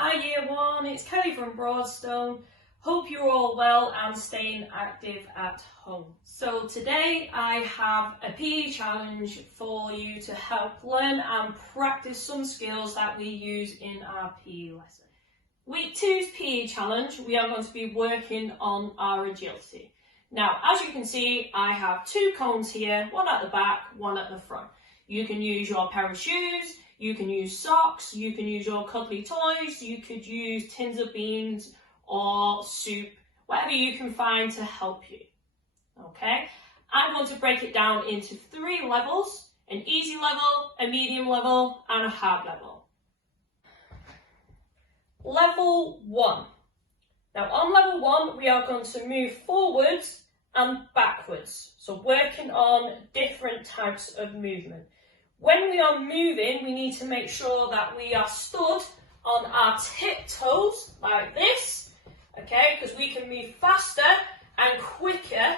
Hi Year 1, it's Kelly from Broadstone. Hope you're all well and staying active at home. So today I have a PE challenge for you to help learn and practice some skills that we use in our PE lesson. Week 2's PE challenge, we are going to be working on our agility. Now, as you can see, I have 2 cones here, one at the back, one at the front. You can use your pair of shoes, you can use socks, you can use your cuddly toys, you could use tins of beans or soup, whatever you can find to help you. Okay, I'm going to break it down into 3 levels: an easy level, a medium level, and a hard level. Level 1. Now on level 1, we are going to move forwards and backwards. So working on different types of movement. When we are moving, we need to make sure that we are stood on our tiptoes like this, okay? Because we can move faster and quicker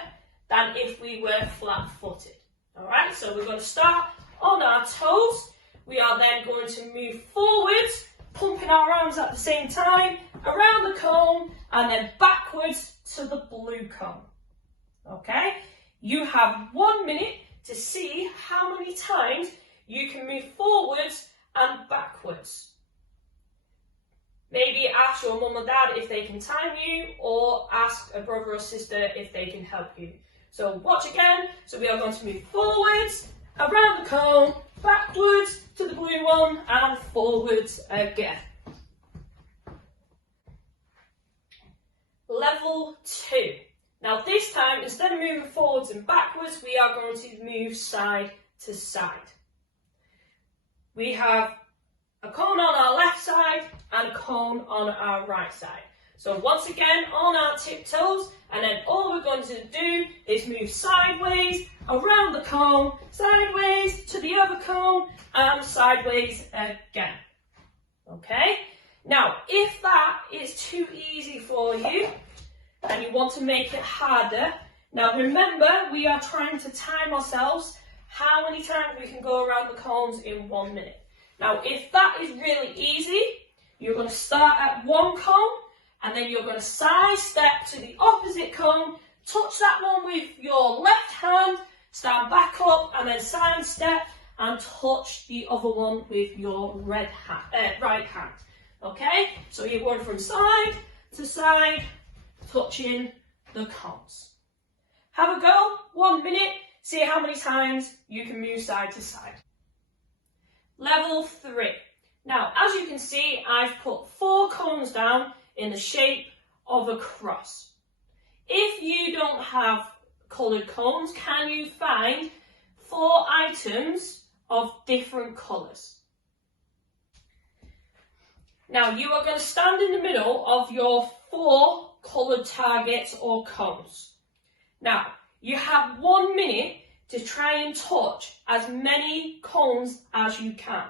than if we were flat-footed. All right, so we're going to start on our toes. We are then going to move forwards, pumping our arms at the same time, around the cone, and then backwards to the blue cone. Okay? You have 1 minute to see how many times you can move forwards and backwards. Maybe ask your mum or dad if they can time you, or ask a brother or sister if they can help you. So watch again. So we are going to move forwards, around the cone, backwards to the blue one, and forwards again. Level 2. Now this time, instead of moving forwards and backwards, we are going to move side to side. We have a cone on our left side and a cone on our right side. So once again, on our tiptoes, and then all we're going to do is move sideways, around the cone, sideways to the other cone, and sideways again. Okay? Now, if that is too easy for you, and you want to make it harder, now remember, we are trying to time ourselves how many times we can go around the cones in 1 minute. Now, if that is really easy, you're going to start at 1 cone, and then you're going to side step to the opposite cone, touch that one with your left hand, stand back up, and then side step and touch the other one with your right hand. Okay? So you're going from side to side, touching the cones. Have a go, 1 minute, see how many times you can move side to side. Level 3. Now, as you can see, I've put 4 cones down in the shape of a cross. If you don't have coloured cones, can you find 4 items of different colours? Now, you are going to stand in the middle of your 4 coloured targets or cones. Now, you have 1 minute to try and touch as many cones as you can.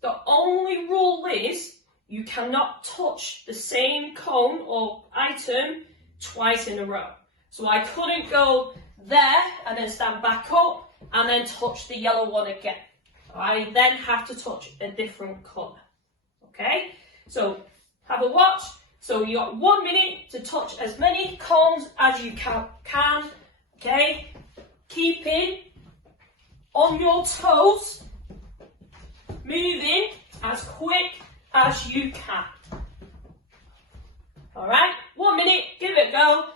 The only rule is you cannot touch the same cone or item twice in a row. So I couldn't go there and then stand back up and then touch the yellow one again. I then have to touch a different colour. Okay? So have a watch. So you got 1 minute to touch as many cones as you can. Okay? Keeping on your toes, moving as quick as you can. Alright, 1 minute, give it a go,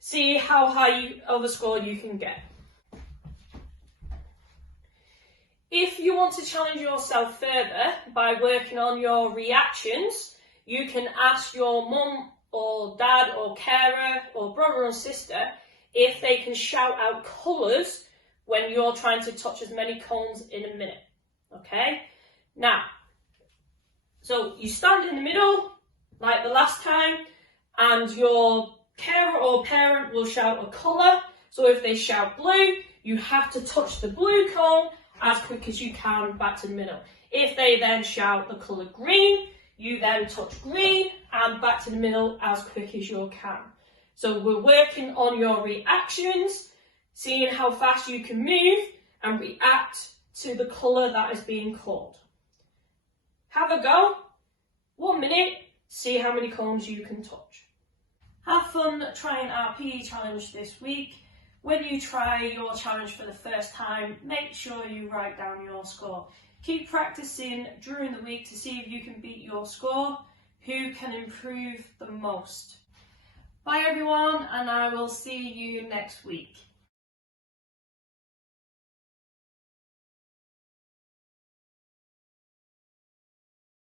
see how high of a score you can get. If you want to challenge yourself further by working on your reactions, you can ask your mum or dad or carer or brother or sister if they can shout out colours when you're trying to touch as many cones in a minute. Okay? Now, so you stand in the middle, like the last time, and your carer or parent will shout a colour. So if they shout blue, you have to touch the blue cone as quick as you can back to the middle. If they then shout the colour green, you then touch green and back to the middle as quick as you can. So we're working on your reactions, seeing how fast you can move and react to the colour that is being called. Have a go. 1 minute, See how many cones you can touch. Have fun trying our PE challenge this week. When you try your challenge for the first time, make sure you write down your score. Keep practicing during the week to see if you can beat your score, who can improve the most. Bye everyone, and I will see you next week.